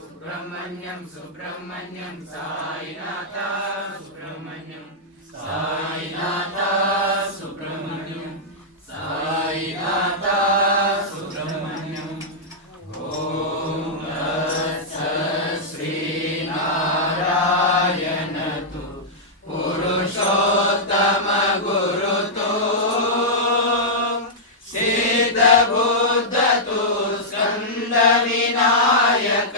सुब्रह्मण्यं सुब्रह्मण्यं साईनाथ सुब्रह्मण्यं साईनाथ सुब्रह्मण्यं साईनाथ सुब्रह्मण्यं ओम श्री नारायण तु पुरुषोत्तम गुरु तो सिद्ध बुद्ध तु स्कंद विनायक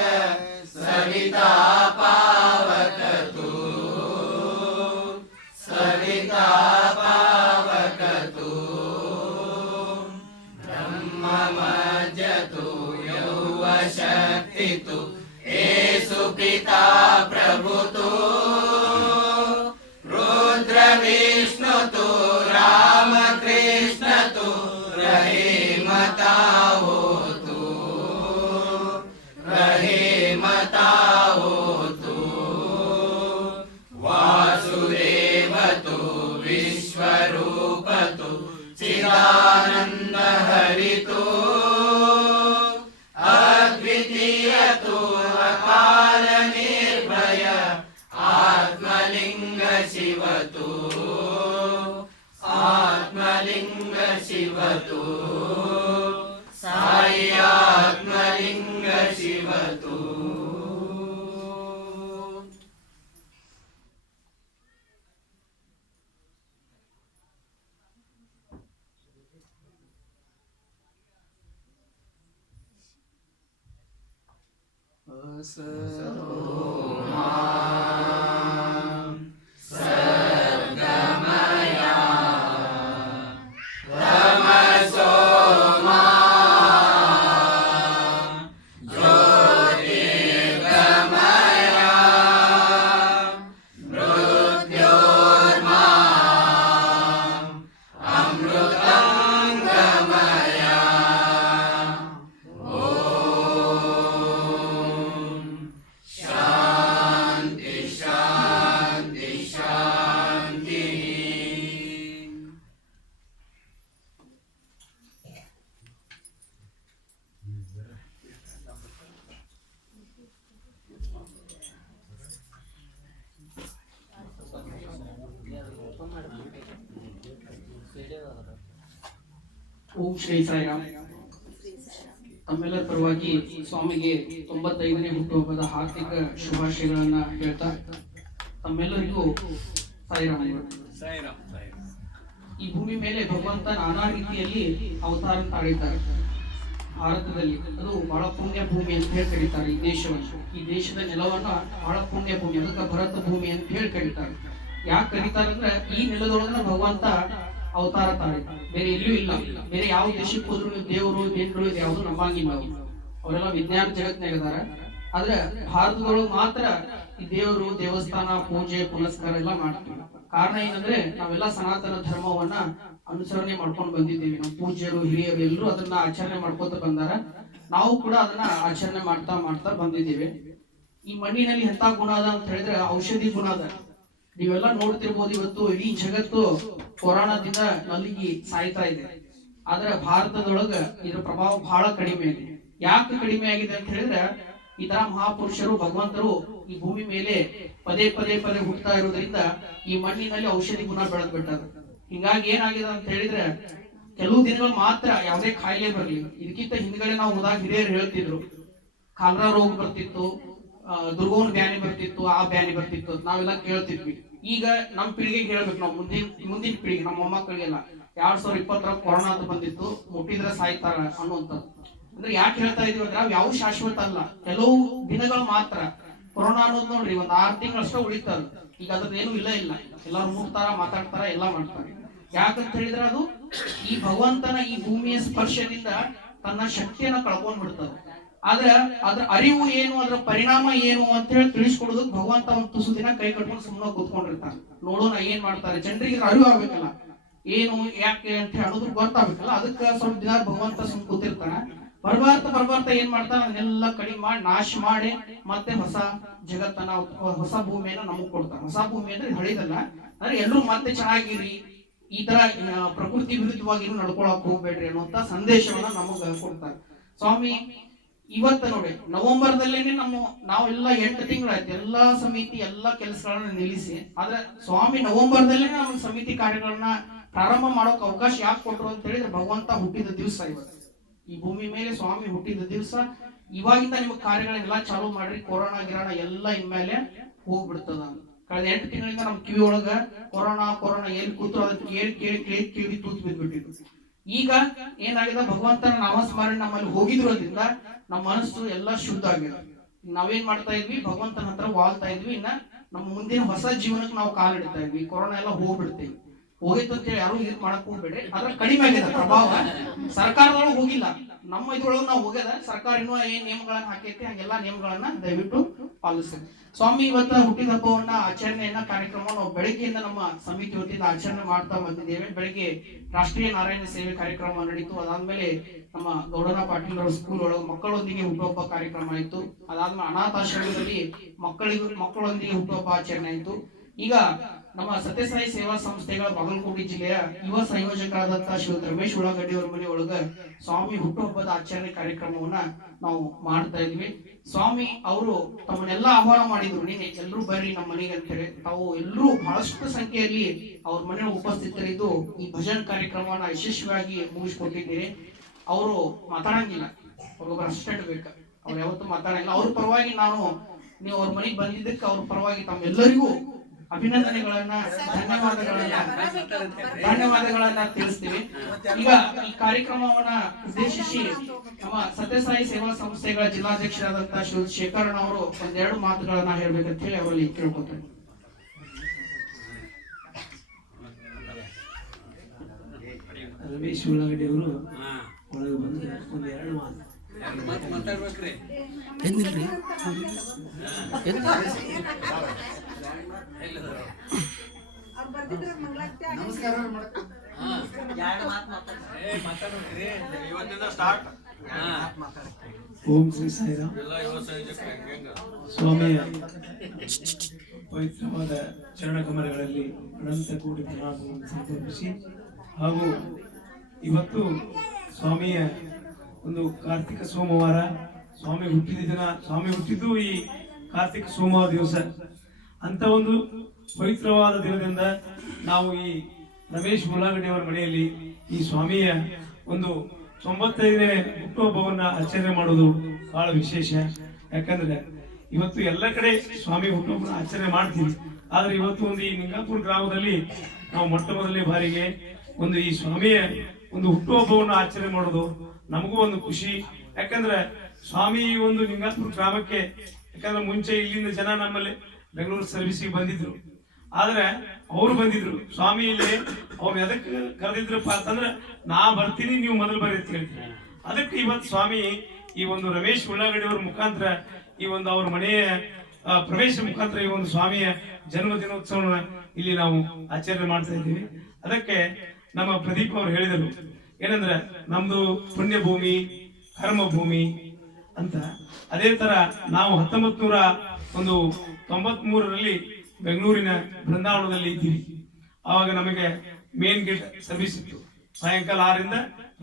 सविता पावक तु सविता पावक तु ब्रह्म मज्ज तु यौव शक्ति तु येसु पिता प्रभु तु रुद्र विष्णु तु राम कृष्ण तु रहीमता हो तु रहीमता हो तु वासुदेव तु विश्वरूप तु चिदानंद हरि तु अद्वितीय तु अकाल निर्भय आत्मलिंग शिव तु आत्मलिंग शिव तु साई आत्मलिंग शिव तु ಓಂ ಶ್ರೀ ಸಾಯಿರಾಮ್. ತಮ್ಮೆಲ್ಲರ ಪರವಾಗಿ ಸ್ವಾಮಿಗೆ 95ನೇ ಹುಟ್ಟುಹಬ್ಬದ ಹಾರ್ದಿಕ ಶುಭಾಶಯಗಳನ್ನ ಹೇಳ್ತಾ ತಮ್ಮೆಲ್ಲರಿಗೂ ಸಾಯಿರಾಮ್. ಈ ಭೂಮಿ ಮೇಲೆ ಭಗವಂತ ನಾನಾ ರೀತಿಯಲ್ಲಿ ಅವತಾರ ತಾಳಿದ್ದಾರೆ. ಭಾರತದಲ್ಲಿ ಅದು ಬಹಳ ಪುಣ್ಯ ಭೂಮಿ ಅಂತ ಹೇಳಿ ಕರೀತಾರೆ. ಈ ದೇಶವನ್ನು, ಈ ದೇಶದ ನೆಲವನ್ನ ಬಹಳ ಪುಣ್ಯ ಭೂಮಿ, ಅದಕ್ಕೆ ಭರತ ಭೂಮಿ ಅಂತ ಹೇಳಿ ಕರೀತಾರೆ. ಯಾಕೆ ಕರೀತಾರೆ ಅಂದ್ರೆ ಈ ನೆಲದೊಳಗ ಭಗವಂತ ಅವತಾರ ತಾಳಿದ್ದಾರೆ. ಬೇರೆ ಎಲ್ಲೂ ಇಲ್ಲ. ಬೇರೆ ಯಾವ ದೇಶಕ್ಕೆ ಹೋದ್ರು ದೇವರು ದೇವರು ಇದು ಯಾವುದು ನಂಬಂಗಿಲ್ಲ. ಅವರೆಲ್ಲ ವಿಜ್ಞಾನ ಜಗತ್ನಾಗ ಇದಾರ. ಆದ್ರೆ ಭಾರತದೊಳಗೆ ಮಾತ್ರ ಈ ದೇವರು ದೇವಸ್ಥಾನ ಪೂಜೆ ಪುನಸ್ಕಾರ ಎಲ್ಲ ಮಾಡ್ತೀವಿ. ಕಾರಣ ಏನಂದ್ರೆ ನಾವೆಲ್ಲ ಸನಾತನ ಧರ್ಮವನ್ನ ಅನುಸರಣೆ ಮಾಡ್ಕೊಂಡು ಬಂದಿದ್ದೀವಿ. ನಮ್ಮ ಪೂಜ್ಯರು ಹಿರಿಯರು ಎಲ್ಲರೂ ಅದನ್ನ ಆಚರಣೆ ಮಾಡ್ಕೋತ ಬಂದಾರ. ನಾವು ಕೂಡ ಅದನ್ನ ಆಚರಣೆ ಮಾಡ್ತಾ ಮಾಡ್ತಾ ಬಂದಿದ್ದೀವಿ. ಈ ಮಣ್ಣಿನಲ್ಲಿ ಎಂತ ಗುಣ ಅದ ಅಂತ ಹೇಳಿದ್ರೆ ಔಷಧಿ ಗುಣ ಅದ. ನೀವೆಲ್ಲ ನೋಡ್ತಿರ್ಬೋದು, ಇವತ್ತು ಇಡೀ ಜಗತ್ತು ಕೊರೋನಾದಿಂದ ನಲಿಗಿ ಸಾಯ್ತಾ ಇದೆ. ಆದ್ರೆ ಭಾರತದೊಳಗ ಇದ್ರ ಪ್ರಭಾವ ಬಹಳ ಕಡಿಮೆ ಇದೆ. ಯಾಕೆ ಕಡಿಮೆ ಆಗಿದೆ ಅಂತ ಹೇಳಿದ್ರೆ ಈ ತರ ಮಹಾಪುರುಷರು ಭಗವಂತರು ಈ ಭೂಮಿ ಮೇಲೆ ಪದೇ ಪದೇ ಪದೇ ಹುಟ್ಟತಾ ಇರೋದ್ರಿಂದ ಈ ಮಣ್ಣಿನಲ್ಲಿ ಔಷಧಿ ಗುಣ ಬೆಳೆದ್ ಬಿಟ್ಟದ. ಹಿಂಗಾಗಿ ಏನಾಗಿದೆ ಅಂತ ಹೇಳಿದ್ರೆ ಕೆಲವು ದಿನಗಳು ಮಾತ್ರ ಯಾವುದೇ ಕಾಯಿಲೆ ಬರ್ಲಿ. ಇದಕ್ಕಿಂತ ಹಿಂದ್ಗಡೆ ನಾವು ಹೋದಾಗ ಹಿರಿಯರು ಹೇಳ್ತಿದ್ರು ಕಾಲರಾ ರೋಗ ಬರ್ತಿತ್ತು, ದುರ್ಗೋನ್ ಬ್ಯಾನಿ ಬರ್ತಿತ್ತು, ಆ ಬ್ಯಾನಿ ಬರ್ತಿತ್ತು, ನಾವೆಲ್ಲ ಕೇಳ್ತಿದ್ವಿ. ಈಗ ನಮ್ ಪೀಳಿಗೆಗೆ ಹೇಳ್ಬೇಕು, ನಾವು ಮುಂದಿನ ಪೀಳಿಗೆ ನಮ್ಮ ಮೊಮ್ಮಕ್ಕಳಿಗೆಲ್ಲ 2020 ಕೊರೋನಾ ಅಂತ ಬಂದಿತ್ತು, ಮುಟ್ಟಿದ್ರೆ ಸಾಯ್ತಾರ ಅನ್ನುವಂಥದ್ದು. ಅಂದ್ರೆ ಯಾಕೆ ಹೇಳ್ತಾ ಇದೀವಿ ಅಂದ್ರೆ ಅವ್ ಯಾವ ಶಾಶ್ವತ ಅಲ್ಲ, ಕೆಲವು ದಿನಗಳು ಮಾತ್ರ. ಕೊರೋನಾ ಅನ್ನೋದು ನೋಡ್ರಿ 6 ತಿಂಗಳು ಅಷ್ಟೇ ಉಳಿತದ. ಈಗ ಅದ್ರದ್ದೇನು ಇಲ್ಲ. ಎಲ್ಲಾರು ಮುಟ್ತಾರ, ಮಾತಾಡ್ತಾರ, ಎಲ್ಲಾ ಮಾಡ್ತಾರೆ. ಯಾಕಂತ ಹೇಳಿದ್ರೆ ಅದು ಈ ಭಗವಂತನ ಈ ಭೂಮಿಯ ಸ್ಪರ್ಶದಿಂದ ತನ್ನ ಶಕ್ತಿಯನ್ನ ಕಳ್ಕೊಂಡ್ ಬಿಡ್ತದೆ. ಆದ್ರೆ ಅದ್ರ ಅರಿವು ಏನು, ಅದ್ರ ಪರಿಣಾಮ ಏನು ಅಂತ ಹೇಳಿ ತಿಳಿಸ್ಕೊಡೋದಕ್ಕೆ ಭಗವಂತ ಒಂದು ತುಸು ದಿನ ಕೈ ಕಟ್ಕೊಂಡು ಸುಮ್ಮನೆ ಕೂತ್ಕೊಂಡಿರ್ತಾನೆ. ನೋಡೋಣ ಏನ್ ಮಾಡ್ತಾರೆ, ಜನರಿಗೆ ಅರಿವು ಆಗ್ಬೇಕಲ್ಲ, ಏನು ಯಾಕೆ ಅಂತ ಹೇಳೋದ್ರ ಗೊತ್ತಾಗ್ಬೇಕಲ್ಲ. ಅದಕ್ಕೆ ಸ್ವಲ್ಪ ದಿನ ಭಗವಂತ ಸುಮ್ ಕೂತಿರ್ತಾನ. ಬರ್ಬಾರ್ತಾ ಏನ್ ಮಾಡ್ತಾನ, ಅದನ್ನೆಲ್ಲ ಕಡಿಮೆ ಮಾಡಿ ನಾಶ ಮಾಡಿ ಮತ್ತೆ ಹೊಸ ಜಗತ್ತನ್ನ, ಹೊಸ ಭೂಮಿಯನ್ನ ನಮಗ್ ಕೊಡ್ತಾನೆ. ಹೊಸ ಭೂಮಿ ಅಂದ್ರೆ ಹಳಿದಲ್ಲ, ಅಂದ್ರೆ ಎಲ್ಲರೂ ಮತ್ತೆ ಚೆನ್ನಾಗಿರಿ, ಈ ತರ ಪ್ರಕೃತಿ ವಿರುದ್ಧವಾಗಿ ನಡ್ಕೊಳಕ್ ಹೋಗ್ಬೇಡ್ರಿ ಅನ್ನುವಂತ ಸಂದೇಶವನ್ನ ನಮಗ ಕೊಡ್ತಾರೆ ಸ್ವಾಮಿ. ಇವತ್ತು ನೋಡಿ ನವೆಂಬರ್ದಲ್ಲೇನೆ ನಾವೆಲ್ಲ 8 ತಿಂಗಳಾಯ್ತು ಎಲ್ಲಾ ಸಮಿತಿ ಎಲ್ಲಾ ಕೆಲಸಗಳನ್ನ ನಿಲ್ಲಿಸಿ, ಆದ್ರೆ ಸ್ವಾಮಿ ನವೆಂಬರ್ದಲ್ಲೇ ನಮ್ಗೆ ಸಮಿತಿ ಕಾರ್ಯಗಳನ್ನ ಪ್ರಾರಂಭ ಮಾಡೋಕೆ ಅವಕಾಶ ಯಾಕೆ ಕೊಟ್ಟರು ಅಂತ ಹೇಳಿದ್ರೆ ಭಗವಂತ ಹುಟ್ಟಿದ ದಿವಸ ಇವತ್ತು, ಈ ಭೂಮಿ ಮೇಲೆ ಸ್ವಾಮಿ ಹುಟ್ಟಿದ ದಿವಸ. ಇವಾಗಿಂದ ನಿಮ್ಗೆ ಕಾರ್ಯಗಳನ್ನೆಲ್ಲ ಚಾಲೂ ಮಾಡ್ರಿ, ಕೊರೋನಾ ಗಿರೋಣ ಎಲ್ಲ ಇನ್ಮೇಲೆ ಹೋಗ್ಬಿಡ್ತದ. ಕಳೆದ 8 ತಿಂಗಳಿಂದ ನಮ್ ಕಿವಿ ಒಳಗ ಕೊರೋನಾ ಏನ್ ಕೂತ್ರು ಅದಕ್ಕೆ ಕೇಳಿ ತೂತ್ ಬಿದ್ಬಿಟ್ಟಿದ್ರು. ಈಗ ಏನಾಗಿದೆ, ಭಗವಂತನ ನಾಮಸ್ಮರಣೆ ನಮ್ಮಲ್ಲಿ ಹೋಗಿದ್ರೋದ್ರಿಂದ ನಮ್ಮ ಮನಸ್ಸು ಎಲ್ಲ ಶುದ್ಧ ಆಗಿದೆ. ನಾವೇನ್ ಮಾಡ್ತಾ ಇದ್ವಿ, ಭಗವಂತನ ಹತ್ರ ವಾಲ್ತಾ ಇದ್ವಿ. ಇನ್ನ ನಮ್ಮ ಮುಂದಿನ ಹೊಸ ಜೀವನಕ್ಕೆ ನಾವು ಕಾಲಿಡ್ತಾ ಇದ್ವಿ. ಕೊರೋನಾ ಎಲ್ಲ ಹೋಗ್ಬಿಡ್ತೇವೆ. ಹೋಗಿತ್ತು ಅಂತ ಹೇಳಿ ಯಾರು ಇದು ಮಾಡಕ್ ಹೋಗ್ಬೇಡ್ರಿ. ಅದ್ರ ಕಡಿಮೆ ಆಗಿದೆ ಪ್ರಭಾವ. ಸರ್ಕಾರದೊಳಗೆ ಹೋಗಿಲ್ಲ, ನಮ್ಮ ಇದ್ರೊಳಗೆ ನಾವು ಹೋಗ್ಯದ. ಸರ್ಕಾರ ಇನ್ನೂ ಏನ್ ನಿಯಮಗಳನ್ನ ಹಾಕೈತಿ ಹಂಗೆಲ್ಲಾ ನಿಯಮಗಳನ್ನ ದಯವಿಟ್ಟು ಪಾಲಿಸ್ತೀವಿ. ಸ್ವಾಮಿ ಇವತ್ತ ಹುಟ್ಟಿದ ಹಬ್ಬವನ್ನ ಆಚರಣೆಯನ್ನ ಕಾರ್ಯಕ್ರಮ ನಾವು ಬೆಳಗ್ಗೆಯಿಂದ ನಮ್ಮ ಸಮಿತಿ ವತಿಯಿಂದ ಆಚರಣೆ ಮಾಡ್ತಾ ಬಂದಿದ್ದೇವೆ. ಬೆಳಗ್ಗೆ ರಾಷ್ಟ್ರೀಯ ನಾರಾಯಣ ಸೇವೆ ಕಾರ್ಯಕ್ರಮ ನಡೀತು. ಅದಾದ್ಮೇಲೆ ನಮ್ಮ ಗೌಡನ ಪಾಟೀಲ್ ಅವರ ಸ್ಕೂಲ್ ಒಳಗೆ ಮಕ್ಕಳೊಂದಿಗೆ ಹುಟ್ಟುಹಬ್ಬ ಕಾರ್ಯಕ್ರಮ ಆಯ್ತು. ಅದಾದ್ಮೇಲೆ ಅನಾಥಾಶ್ರಮದಲ್ಲಿ ಮಕ್ಕಳೊಂದಿಗೆ ಹುಟ್ಟುಹಬ್ಬ ಆಚರಣೆ ಆಯ್ತು. ಈಗ ನಮ್ಮ ಸತ್ಯಸಾಯಿ ಸೇವಾ ಸಂಸ್ಥೆಗಳ ಬಾಗಲಕೋಟೆ ಜಿಲ್ಲೆಯ ಯುವ ಸಂಯೋಜಕರಾದಂತಹ ಶ್ರೀಯುತ ರಮೇಶ್ ಉಳ್ಳಾಗಡ್ಡಿ ಅವರ ಮನೆ ಒಳಗ ಸ್ವಾಮಿ ಹುಟ್ಟುಹಬ್ಬದ ಆಚರಣೆ ಕಾರ್ಯಕ್ರಮವನ್ನ ನಾವು ಮಾಡ್ತಾ ಇದ್ವಿ. ಸ್ವಾಮಿ ಅವರು ತಮ್ಮನ್ನೆಲ್ಲ ಆಹ್ವಾನ ಮಾಡಿದ್ರು, ನೀನೆ ಎಲ್ರೂ ಬರ್ರಿ ನಮ್ಮ ಮನೆಗೆ ಅಂತ ಹೇಳಿ. ತಾವು ಎಲ್ಲರೂ ಬಹಳಷ್ಟು ಸಂಖ್ಯೆಯಲ್ಲಿ ಅವ್ರ ಮನೆ ಉಪಸ್ಥಿತರಿದ್ದು ಈ ಭಜನ್ ಕಾರ್ಯಕ್ರಮವನ್ನ ಯಶಸ್ವಿಯಾಗಿ ಮುಗಿಸ್ಕೊಟ್ಟಿದ್ದೀರಿ. ಅವರು ಮಾತಾಡಂಗಿಲ್ಲ, ಅವ್ರಿಗೊಬ್ಬರು ಅಸಿಸ್ಟೆಂಟ್ ಬೇಕು, ಅವ್ರು ಯಾವತ್ತೂ ಮಾತಾಡಂಗಿಲ್ಲ. ಅವ್ರ ಪರವಾಗಿ ನೀವು ಅವ್ರ ಮನೆಗೆ ಬಂದಿದ್ದಕ್ಕೆ ಅವ್ರ ಪರವಾಗಿ ತಮ್ಮೆಲ್ಲರಿಗೂ ಅಭಿನಂದನೆಗಳನ್ನ ಧನ್ಯವಾದಗಳನ್ನ ತಿಳಿಸ್ತೀವಿ. ಈಗ ಈ ಕಾರ್ಯಕ್ರಮವನ್ನ ಉದ್ದೇಶಿಸಿ ನಮ್ಮ ಸತ್ಯಸಾಯಿ ಸೇವಾ ಸಂಸ್ಥೆಗಳ ಜಿಲ್ಲಾಧ್ಯಕ್ಷರಾದಂತಹ ಶ್ರೀ ಶೇಖರಣ್ಣ ಅವರು ಒಂದೆರಡು ಮಾತುಗಳನ್ನ ಹೇಳ್ಬೇಕಂತ ಹೇಳಿ ಅವರಲ್ಲಿ ಕೇಳ್ಕೊತಾರೆ. ರಮೇಶ್ ಉಳ್ಳಾಗಡ್ಡಿ ಅವರು ಒಳಗೆ ಬಂದು ಒಂದೆರಡು ಮಾತು ಮಾತಾಡ್ಬೇಕ್ರಿ. ನಮಸ್ಕಾರ. ಓಂ ಶ್ರೀ ಸಾಯಿರಾಮ್. ಸ್ವಾಮಿಯ ಪವಿತ್ರವಾದ ಚರಣಕಮಲಗಳಲ್ಲಿ ಅನಂತ ಕೋಟಿ ಪ್ರಣಾಮಗಳನ್ನು ಸಮರ್ಪಿಸಿ ಹಾಗೂ ಇವತ್ತು ಸ್ವಾಮಿಯ ಒಂದು ಕಾರ್ತಿಕ ಸೋಮವಾರ, ಸ್ವಾಮಿ ಹುಟ್ಟಿದ ದಿನ. ಸ್ವಾಮಿ ಹುಟ್ಟಿದ್ದು ಈ ಕಾರ್ತಿಕ ಸೋಮವಾರ ದಿವಸ. ಅಂತ ಒಂದು ಪವಿತ್ರವಾದ ದಿನದಿಂದ ನಾವು ಈ ರಮೇಶ್ ಉಳ್ಳಾಗಡ್ಡಿ ಅವರ ಮನೆಯಲ್ಲಿ ಈ ಸ್ವಾಮಿಯ ಒಂದು 95ನೇ ಹುಟ್ಟುಹಬ್ಬವನ್ನ ಆಚರಣೆ ಮಾಡೋದು ಬಹಳ ವಿಶೇಷ. ಯಾಕಂದ್ರೆ ಇವತ್ತು ಎಲ್ಲ ಕಡೆ ಸ್ವಾಮಿ ಹುಟ್ಟುಹಬ್ಬನ ಆಚರಣೆ ಮಾಡ್ತೀವಿ, ಆದ್ರೆ ಇವತ್ತು ಒಂದು ಈ ನಿಂಗಾಪುರ ಗ್ರಾಮದಲ್ಲಿ ನಾವು ಮೊಟ್ಟ ಮೊದಲನೇ ಬಾರಿಗೆ ಒಂದು ಈ ಸ್ವಾಮಿಯ ಒಂದು ಹುಟ್ಟುಹಬ್ಬವನ್ನು ಆಚರಣೆ ಮಾಡೋದು ನಮಗೂ ಒಂದು ಖುಷಿ. ಯಾಕಂದ್ರೆ ಸ್ವಾಮಿ ಒಂದು ನಿಂಗಾಪುರ ಗ್ರಾಮಕ್ಕೆ, ಯಾಕಂದ್ರೆ ಮುಂಚೆ ಇಲ್ಲಿಂದ ಜನ ನಮ್ಮಲ್ಲಿ ಬೆಂಗಳೂರು ಸರ್ವಿಸಿಗೆ ಬಂದಿದ್ರು, ಆದ್ರೆ ಅವ್ರು ಬಂದಿದ್ರು. ಸ್ವಾಮಿ ಇಲ್ಲಿ ಅವ್ರು ಎದಕ್ಕೆ ಕರೆದಿದ್ರಪ್ಪ ಅಂತಂದ್ರೆ, ನಾ ಬರ್ತೀನಿ ನೀವು ಮೊದಲು ಬರ್ರಿ ಅಂತ ಹೇಳ್ತೀನಿ. ಅದಕ್ಕೆ ಇವತ್ತು ಸ್ವಾಮಿ ಈ ಒಂದು ರಮೇಶ್ ಉಳ್ಳಾಗಡ್ಡಿ ಅವ್ರ ಮುಖಾಂತರ ಈ ಒಂದು ಅವ್ರ ಮನೆಯ ಪ್ರವೇಶ ಮುಖಾಂತರ ಈ ಒಂದು ಸ್ವಾಮಿಯ ಜನ್ಮ ದಿನೋತ್ಸವನ ಇಲ್ಲಿ ನಾವು ಆಚರಣೆ ಮಾಡ್ತಾ ಇದ್ದೀವಿ. ಅದಕ್ಕೆ ನಮ್ಮ ಪ್ರದೀಪ್ ಅವರು ಹೇಳಿದರು ಏನಂದ್ರೆ, ನಮ್ದು ಪುಣ್ಯ ಭೂಮಿ, ಕರ್ಮ ಭೂಮಿ ಅಂತ. ಅದೇ ತರ ನಾವು 1993ರಲ್ಲಿ ಬೆಂಗಳೂರಿನ ಬೃಂದಾವನದಲ್ಲಿ ಇದ್ದೀವಿ. ಆವಾಗ ನಮಗೆ ಮೇನ್ ಗೇಟ್ ಸರ್ವಿಸ್ ಇತ್ತು, ಸಾಯಂಕಾಲ 6ರಿಂದ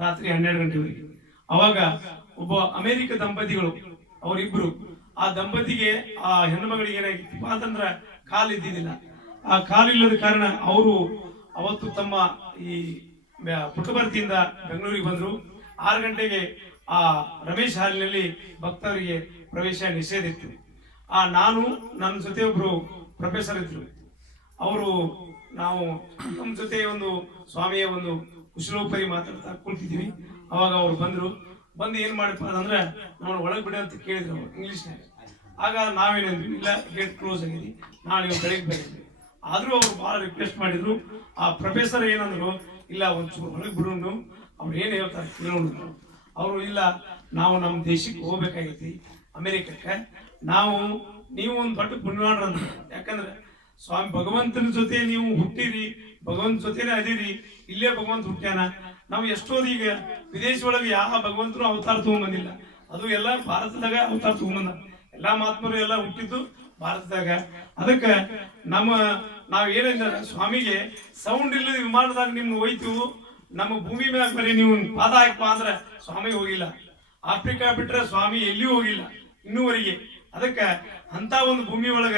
ರಾತ್ರಿ 12 ಗಂಟೆವರೆಗೆ. ಅವಾಗ ಒಬ್ಬ ಅಮೆರಿಕ ದಂಪತಿಗಳು, ಅವರಿಬ್ರು, ಆ ದಂಪತಿಗೆ ಆ ಹೆಣ್ಣು ಮಗಳಿಗೆ ಏನಾಗಿತ್ತಪ್ಪ ಅಂತಂದ್ರ ಕಾಲು ಇದ್ದಿದ್ದಿಲ್ಲ. ಆ ಕಾಲಿಲ್ಲದ ಕಾರಣ ಅವರು ಅವತ್ತು ತಮ್ಮ ಈ ಪುಟ್ಟಭರ್ತಿಯಿಂದ ಬೆಂಗಳೂರಿಗೆ ಬಂದ್ರು. 6 ಗಂಟೆಗೆ ಆ ರಮೇಶ್ ಹಾಲಿನಲ್ಲಿ ಭಕ್ತರಿಗೆ ಪ್ರವೇಶ ನಿಷೇಧ ಇತ್ತು. ನಾನು ನನ್ನ ಜೊತೆ ಒಬ್ರು ಪ್ರೊಫೆಸರ್ ಇದ್ರು, ಅವರು ನಾವು ನಮ್ಮ ಜೊತೆ ಒಂದು ಸ್ವಾಮಿಯ ಒಂದು ಕುಶಲೋಪರಿ ಮಾತಾಡ್ತಾ ಕುಳಿತಿದ್ದೀವಿ. ಅವಾಗ ಅವ್ರು ಬಂದ್ರು. ಬಂದು ಏನ್ ಮಾಡಪ್ಪ ಅಂದ್ರೆ ನಾವು ಒಳಗೆ ಬಿಡ ಅಂತ ಕೇಳಿದ್ರು ಅವ್ರು ಇಂಗ್ಲಿಷ್ನಾಗ. ಆಗ ನಾವೇನಂದ್ವಿ, ಇಲ್ಲ ಗೇಟ್ ಕ್ಲೋಸ್ ಆಗಿದೆ, ನಾಳೆ ಬೆಳಗ್ಗೆ ಬಂದಿದ್ವಿ. ಆದ್ರೂ ಅವ್ರು ಬಹಳ ರಿಕ್ವೆಸ್ಟ್ ಮಾಡಿದ್ರು. ಆ ಪ್ರೊಫೆಸರ್ ಏನಂದ್ರು, ಇಲ್ಲ ಒಂಚೂರು ಒಳಗೆ ಬಿಡೋಣ, ಅವ್ರು ಏನ್ ಹೇಳ್ತಾರೆ ಕೇಳೋಣ. ಅವರು ಇಲ್ಲ, ನಾವು ನಮ್ಮ ದೇಶಕ್ಕೆ ಹೋಗ್ಬೇಕಾಗೈತಿ ಅಮೆರಿಕಕ್ಕೆ, ನೀವು ಒಂದು ದೊಡ್ಡ ಪುಣ್ಯವಾನ್ರಂದ್ರು. ಯಾಕಂದ್ರೆ ಸ್ವಾಮಿ ಭಗವಂತನ ಜೊತೆ ನೀವು ಹುಟ್ಟಿರಿ, ಭಗವಂತ ಜೊತೆನೆ ಅದೀರಿ, ಇಲ್ಲೇ ಭಗವಂತ ಹುಟ್ಟ್ಯಾನ. ನಾವು ಎಷ್ಟೋದು ಈಗ ವಿದೇಶ ಒಳಗೆ ಯಾವ ಭಗವಂತರು ಅವತಾರ ತಗೊಂಬಂದಿಲ್ಲ, ಅದು ಎಲ್ಲ ಭಾರತದಾಗ ಅವತಾರ ತಗೊಂಬಂದ. ಎಲ್ಲಾ ಮಹಾತ್ಮರು ಎಲ್ಲ ಹುಟ್ಟಿದ್ದು ಭಾರತದಾಗ. ಅದಕ್ಕೆ ನಾವ್ ಏನಂದ್ರೆ, ಸ್ವಾಮಿಗೆ ಸೌಂಡ್ ಇಲ್ಲದ ವಿಮಾನದಾಗ ನಿಮ್ಗೆ ಹೋಯ್ತು, ನಮ್ಮ ಭೂಮಿ ಮ್ಯಾಗ ಬರೀ ನೀವು ಪಾದ ಹಾಕಪ್ಪ ಅಂದ್ರೆ ಸ್ವಾಮಿ ಹೋಗಿಲ್ಲ. ಆಫ್ರಿಕಾ ಬಿಟ್ರೆ ಸ್ವಾಮಿ ಎಲ್ಲಿಯೂ ಹೋಗಿಲ್ಲ ಇನ್ನೂವರೆಗೆ. ಅದಕ್ಕೆ ಅಂತ ಒಂದು ಭೂಮಿ ಒಳಗ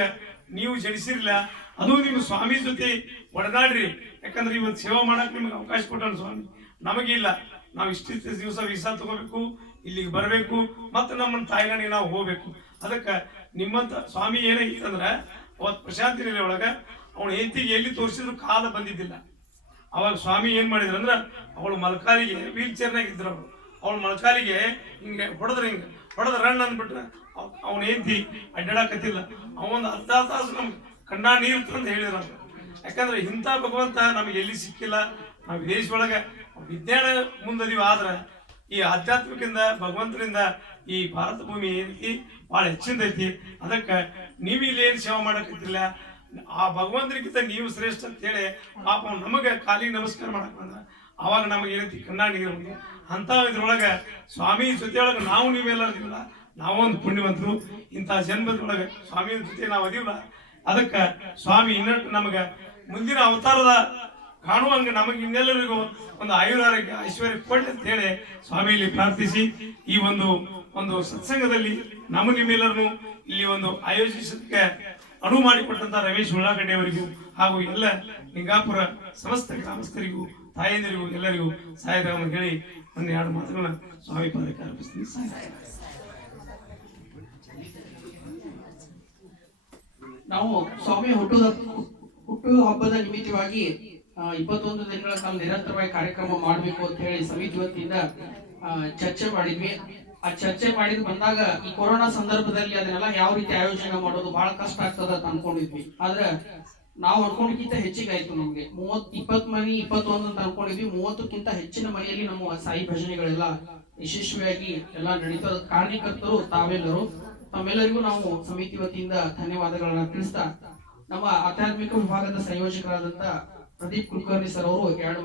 ನೀವು ಜನಿಸಿರ್ಲಿಲ್ಲ, ಅದು ನಿಮ್ಮ ಸ್ವಾಮಿ ಜೊತೆ ಒಡನಾಡ್ರಿ. ಯಾಕಂದ್ರೆ ಇವತ್ತು ಸೇವಾ ಮಾಡಕ್ ನಿಮ್ಗೆ ಅವಕಾಶ ಕೊಟ್ಟಾನ ಸ್ವಾಮಿ, ನಮಗಿಲ್ಲ. ನಾವು ಇಷ್ಟಿಷ್ಟು ದಿವಸ ವೀಸಾ ತಗೋಬೇಕು, ಇಲ್ಲಿಗೆ ಬರಬೇಕು, ಮತ್ತೆ ನಮ್ಮ ತಾಯ್ನಾಡಿಗೆ ನಾವು ಹೋಗ್ಬೇಕು. ಅದಕ್ಕೆ ನಿಮ್ಮಂತ ಸ್ವಾಮಿ ಏನೈತಂದ್ರ ಅವತ್ತು ಪ್ರಶಾಂತಿ ನಿಲಯ ಒಳಗ ಅವಳು ಹೆಂಡತಿಗೆ ಎಲ್ಲಿ ತೋರಿಸಿದ್ರು ಕಾಲ ಬಂದಿದ್ದಿಲ್ಲ. ಅವಾಗ ಸ್ವಾಮಿ ಏನ್ ಮಾಡಿದ್ರು ಅಂದ್ರ ಅವಳು ಮೊಳಕಾಲಿಗೆ ವೀಲ್ ಚೇರ್ನಾಗ ಇದ್ರು. ಅವಳು ಮೊಳಕಾಲಿಗೆ ಹಿಂಗೆ ಹೊಡೆದ್ರ ರನ್ ಅಂದ್ಬಿಟ್ರೆ ಅವನ ಹೆಂಡತಿ ಅಡ್ಡಾಡಕತ್ತಿಲ್ಲ. ಅವೊಂದು ಅರ್ಧ ತಾಸು ನಮ್ಗೆ ಕಣ್ಣ ನೀರು ತಂದು ಹೇಳಿದ್ರ. ಯಾಕಂದ್ರೆ ಇಂಥ ಭಗವಂತ ನಮ್ಗೆ ಎಲ್ಲಿ ಸಿಕ್ಕಿಲ್ಲ. ನಾವು ವಿದೇಶ ಒಳಗ ವಿಜ್ಞಾನ ಮುಂದದೀವಿ, ಆದ್ರೆ ಈ ಆಧ್ಯಾತ್ಮಿಕದಿಂದ ಭಗವಂತರಿಂದ ಈ ಭಾರತ ಭೂಮಿ ಏನೈತಿ ಭಾಳ ಹೆಚ್ಚಿಂದೈತಿ. ಅದಕ್ಕೆ ನೀವು ಇಲ್ಲಿ ಏನು ಸೇವೆ ಮಾಡಕತ್ತಿಲ್ಲ, ಆ ಭಗವಂತನಿಗಿಂತ ನೀವು ಶ್ರೇಷ್ಠ ಅಂತೇಳಿ ಪಾಪ ನಮಗೆ ಕಾಲಿಗೆ ನಮಸ್ಕಾರ ಮಾಡಕ್ ಬಂದ. ಅವಾಗ ನಮಗೆ ಏನೈತಿ ಕಣ್ಣ ನೀರು ಅಂತ ಇದ್ರೊಳಗೆ ಸ್ವಾಮಿ ಜೊತೆಯೊಳಗೆ ನಾವು ನೀವೆಲ್ಲ ಅದೀವಲ್ಲ, ನಾವೊಂದು ಪುಣ್ಯವಂತರು. ಇಂಥ ಜನ್ಮದೊಳಗೆ ಸ್ವಾಮಿ ಜೊತೆ ನಾವು ಅದೀವಲ್ಲ, ಅದಕ್ಕೆ ಸ್ವಾಮಿ ಇನ್ನಷ್ಟು ನಮಗೆ ಮುಂದಿನ ಅವತಾರದ ಕಾಣುವಂಗೆ ನಮಗೆ ಇನ್ನೆಲ್ಲರಿಗೂ ಒಂದು ಆಯುರಾರೋಗ್ಯ ಐಶ್ವರ್ಯ ಕೊಡ್ಲಿ ಅಂತ ಹೇಳಿ ಸ್ವಾಮಿಯಲ್ಲಿ ಪ್ರಾರ್ಥಿಸಿ, ಈ ಒಂದು ಸತ್ಸಂಗದಲ್ಲಿ ನಮ್ಮ ನಿಮ್ಮೆಲ್ಲರನ್ನು ಇಲ್ಲಿ ಒಂದು ಆಯೋಜಿಸಕ್ಕೆ ಅನುವು ಮಾಡಿಕೊಟ್ಟಂತ ರಮೇಶ್ ಉಳ್ಳಾಗಡ್ಡೆ ಅವರಿಗೂ ಹಾಗೂ ಎಲ್ಲ ಲಿಂಗಾಪುರ ಸಮಸ್ತ ಗ್ರಾಮಸ್ಥರಿಗೂ ತಾಯಂದಿರಿಗೂ ಎಲ್ಲರಿಗೂ ಸಾಯಿರಾಮ ಹೇಳಿ ಒಂದು ಎರಡು ಮಾತುಗಳನ್ನ ಸ್ವಾಮಿ ಪದಕ್ಕೆ ಅರ್ಪಿಸ್ತೀನಿ. ನಾವು ಸ್ವಾಮಿ ಹುಟ್ಟು ಹಬ್ಬದ ನಿಮಿತ್ತವಾಗಿ 21 ದಿನಗಳ ಕಾಲ ನಿರಂತರವಾಗಿ ಕಾರ್ಯಕ್ರಮ ಮಾಡಬೇಕು ಅಂತ ಹೇಳಿ ಸಮಿತಿ ವತಿಯಿಂದ ಚರ್ಚೆ ಮಾಡಿದ್ವಿ. ಆ ಚರ್ಚೆ ಮಾಡಿದ್ ಬಂದಾಗ ಈ ಕೊರೋನಾ ಸಂದರ್ಭದಲ್ಲಿ ಅದನ್ನೆಲ್ಲ ಯಾವ ರೀತಿ ಆಯೋಜನೆ ಮಾಡೋದು ಬಹಳ ಕಷ್ಟ ಆಗ್ತದ ಅಂತ ಅನ್ಕೊಂಡಿದ್ವಿ. ಆದ್ರೆ ನಾವು ಅನ್ಕೊಂಡಕ್ಕಿಂತ ಹೆಚ್ಚಿಗೆ ಆಯ್ತು. ನಮ್ಗೆ 20 ಮನೆ 21 ಅಂತ ಅನ್ಕೊಂಡಿದ್ವಿ. 30ಕ್ಕಿಂತ ಹೆಚ್ಚಿನ ಮನೆಯಲ್ಲಿ ನಮ್ಮ ಸಾಯಿ ಭಜನೆಗಳೆಲ್ಲ ಯಶಸ್ವಿಯಾಗಿ ಎಲ್ಲ ನಡೀತದ. ಕಾರಣಕರ್ತರು ತಾವೆಲ್ಲರೂ, ತಮ್ಮೆಲ್ಲರಿಗೂ ನಾವು ಸಮಿತಿ ವತಿಯಿಂದ ಧನ್ಯವಾದಗಳನ್ನ ತಿಳಿಸ್ತಾ, ನಮ್ಮ ಆಧ್ಯಾತ್ಮಿಕ ವಿಭಾಗದ ಸಂಯೋಜಕರಾದಂತ ಪ್ರದೀಪ್ ಕುಲಕರ್ಣಿ ಸರ್ ಅವರು 2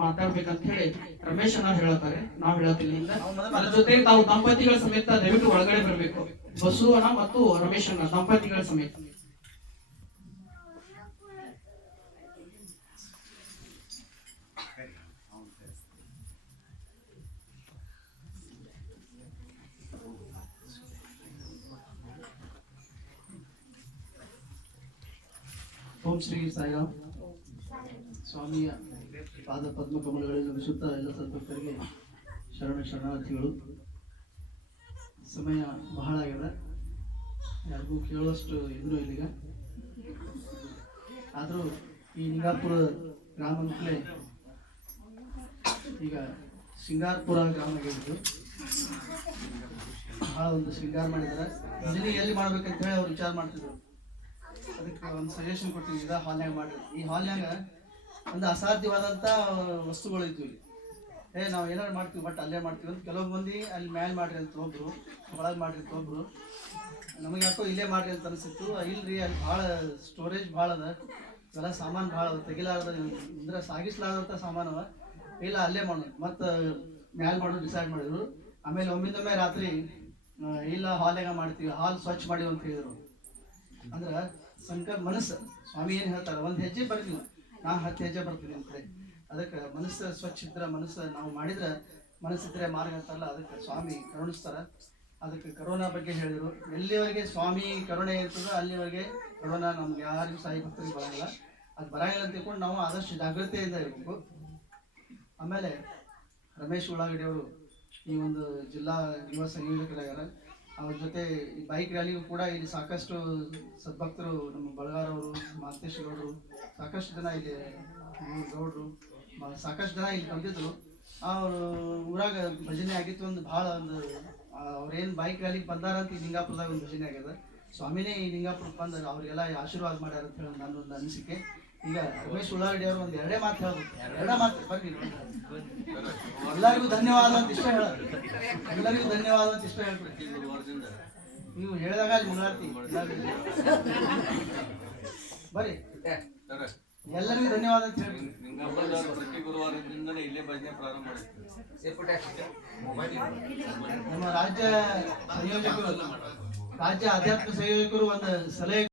ಮಾತಾಡ್ಬೇಕಂತ ಹೇಳಿ ರಮೇಶ್ ಅಣ್ಣ ಹೇಳ್ತಾರೆ. ನಾವು ಹೇಳತ್ತಿಲ್ಲ. ಅದ್ರ ಜೊತೆ ತಾವು ದಂಪತಿಗಳ ಸಮೇತ ದಯವಿಟ್ಟು ಒಳಗಡೆ ಬರಬೇಕು. ಬಸು ಅಣ್ಣ ಮತ್ತು ರಮೇಶ್ ಅಣ್ಣ ದಂಪತಿಗಳ ಸಮೇತ. ಓಂ ಶ್ರೀ ಸಾಯಿರಾಮ್. ಸ್ವಾಮಿಯ ಪಾದ ಪದ್ಮ ಕಮಲಗಳಲ್ಲಿ ನಮಿಸುತ್ತಾ ಎಲ್ಲ ಸದ್ಭಕ್ತರಿಗೆ ಶರಣಾರ್ಥಿಗಳು. ಸಮಯ ಬಹಳ ಆಗ್ಯದ, ಯಾರಿಗೂ ಕೇಳುವಷ್ಟು ಇದ್ರು ಇಲ್ಲಿಗ. ಆದರೂ ಈ ಲಿಂಗಾಪುರ ಗ್ರಾಮ ಅಂತಲೇ ಈಗ ಶೃಂಗಾರಪುರ ಗ್ರಾಮ ಆಗಿದ್ದು ಬಹಳ ಒಂದು ಶೃಂಗಾರ ಮಾಡಿದ್ದಾರೆ. ಭಜನೆ ಎಲ್ಲಿ ಮಾಡ್ಬೇಕಂತ ಹೇಳಿ ಅವ್ರು ವಿಚಾರ ಮಾಡ್ತಿದ್ರು. ಅದಕ್ಕೆ ಒಂದು ಸಜೆಷನ್ ಕೊಡ್ತೀವಿ, ಇದ ಹಾಲ್ನಾಗ ಮಾಡ್ರಿ. ಈ ಹಾಲ್ನಾಗ ಒಂದು ಅಸಾಧ್ಯವಾದಂಥ ವಸ್ತುಗಳು ಇದ್ವು. ಇಲ್ಲಿ ನಾವು ಏನಾರು ಮಾಡ್ತೀವಿ ಬಟ್ ಅಲ್ಲೇ ಮಾಡ್ತೀವಿ ಅಂತ ಕೆಲವು ಮಂದಿ ಅಲ್ಲಿ ಮ್ಯಾಲೆ ಮಾಡ್ರಿ ಅಂತ ಒಬ್ರು, ಒಳಗೆ ಮಾಡ್ರಿ ಅಂತ ಒಬ್ರು. ನಮಗೆ ಯಾಕೋ ಇಲ್ಲೇ ಮಾಡ್ರಿ ಅಂತ ಅನಿಸಿತ್ತು. ಇಲ್ರಿ ಅಲ್ಲಿ ಭಾಳ ಸ್ಟೋರೇಜ್ ಭಾಳ ಅದ, ಇವೆಲ್ಲ ಸಾಮಾನು ಭಾಳ ಅದ, ತೆಗಿಲಾರ್ದ ಅಂದ್ರೆ ಸಾಗಿಸ್ಲಾರ್ದಂಥ ಸಾಮಾನು ಅವ. ಇಲ್ಲ ಅಲ್ಲೇ ಮಾಡೋದು ಮತ್ತು ಮ್ಯಾಲೆ ಮಾಡೋದು ಡಿಸೈಡ್ ಮಾಡಿದ್ರು. ಆಮೇಲೆ ಒಮ್ಮಿಂದೊಮ್ಮೆ ರಾತ್ರಿ ಇಲ್ಲ ಹಾಲ್ನಾಗ ಮಾಡ್ತೀವಿ, ಹಾಲ್ ಸ್ವಚ್ಛ ಮಾಡಿವಿ ಅಂತ ಹೇಳಿದ್ರು. ಅಂದ್ರೆ ಸಂಕಲ್ಪ ಮನಸ್ಸು ಸ್ವಾಮಿ ಏನು ಹೇಳ್ತಾರೆ, ಒಂದು ಹೆಜ್ಜೆ ಬರ್ತೀವಿ, ನಾ 10 ಹೆಜ್ಜೆ ಬರ್ತೀನಿ ಅಂತ ಕಡೆ. ಅದಕ್ಕೆ ಮನಸ್ಸು ಸ್ವಚ್ಛ ಇದ್ರೆ, ಮನಸ್ಸು ನಾವು ಮಾಡಿದ್ರೆ ಮನಸ್ಸಿದ್ರೆ ಮಾರ್ಗ ಅಂತಲ್ಲ. ಅದಕ್ಕೆ ಸ್ವಾಮಿ ಕರುಣಿಸ್ತಾರೆ. ಅದಕ್ಕೆ ಕರೋನಾ ಬಗ್ಗೆ ಹೇಳಿದರು. ಎಲ್ಲಿವರೆಗೆ ಸ್ವಾಮಿ ಕರುಣೆ ಇರ್ತದೋ ಅಲ್ಲಿವರೆಗೆ ಕರೋನಾ ನಮ್ಗೆ ಯಾರಿಗೂ ಸಾಯಿ ಭಕ್ತರಿಗೆ ಬರೋಂಗಿಲ್ಲ. ಅದು ಬರೋಂಗಿಲ್ಲ ಅಂತ ತಿಳ್ಕೊಂಡು ನಾವು ಆದಷ್ಟು ಜಾಗ್ರತೆಯಿಂದ ಇರಬೇಕು. ಆಮೇಲೆ ರಮೇಶ್ ಉಳ್ಳಾಗಡ್ಡಿ ಅವರು ಈ ಒಂದು ಜಿಲ್ಲಾ ಯುವ ಸಂಯೋಜಕರಾಗ್ಯಾರ. ಅವ್ರ ಜೊತೆ ಈ ಬೈಕ್ ರ್ಯಾಲಿಗೂ ಕೂಡ ಇಲ್ಲಿ ಸಾಕಷ್ಟು ಸದ್ಭಕ್ತರು, ನಮ್ಮ ಬಳಗಾರವರು, ಮಾಂತೇಶ್ ಗೌಡರು, ಸಾಕಷ್ಟು ಜನ ಇಲ್ಲಿ ಗೌಡ್ರು, ಸಾಕಷ್ಟು ಜನ ಇಲ್ಲಿ ಬಂದಿದ್ರು. ಅವರು ಊರಾಗ ಭಜನೆ ಆಗಿತ್ತು. ಒಂದು ಭಾಳ ಒಂದು ಅವ್ರೇನು ಬೈಕ್ ರ್ಯಾಲಿಗೆ ಬಂದಾರಂತ ಈ ಲಿಂಗಾಪುರದಾಗ ಒಂದು ಭಜನೆ ಆಗ್ಯದ. ಸ್ವಾಮಿನೇ ಈ ಲಿಂಗಾಪುರಕ್ಕೆ ಬಂದ ಅವ್ರಿಗೆಲ್ಲ ಆಶೀರ್ವಾದ ಮಾಡ್ಯಾರ ಅಂತ ಹೇಳಿ ನನ್ನ ಒಂದು ಅನಿಸಿಕೆ. ಈಗ ರಮೇಶ್ ಉಳ್ಳಾಗಡ್ಡಿ ಅವರು ಒಂದು 2 ಮಾತು ಹೇಳ್ಬೇಕು. 2 ಮಾತು ಬರ್ರಿ. ಎಲ್ಲರಿಗೂ ಧನ್ಯವಾದ ಅಂತ ಇಷ್ಟ ಹೇಳೋದು, ಎಲ್ಲರಿಗೂ ಧನ್ಯವಾದ ಅಂತ ಇಷ್ಟ ಹೇಳ್ಬಿಡ್ತೀವಿ. ನೀವು ಹೇಳಿದಾಗ ಅಲ್ಲಿ ಮಂಗಳಾರತಿ ಬರ್ರಿ, ಎಲ್ಲರಿಗೂ ಧನ್ಯವಾದ ಅಂತ ಹೇಳಿ. ಪ್ರತಿ ಗುರುವಾರದಿಂದಲೇ ಇಲ್ಲೇ ಭಜನೆ ಪ್ರಾರಂಭ ಮಾಡ್ತೀವಿ. ನಮ್ಮ ರಾಜ್ಯ ಸಂಯೋಜಕರು, ರಾಜ್ಯ ಆಧ್ಯಾತ್ಮ ಸಂಯೋಜಕರು ಒಂದು ಸಲಹೆ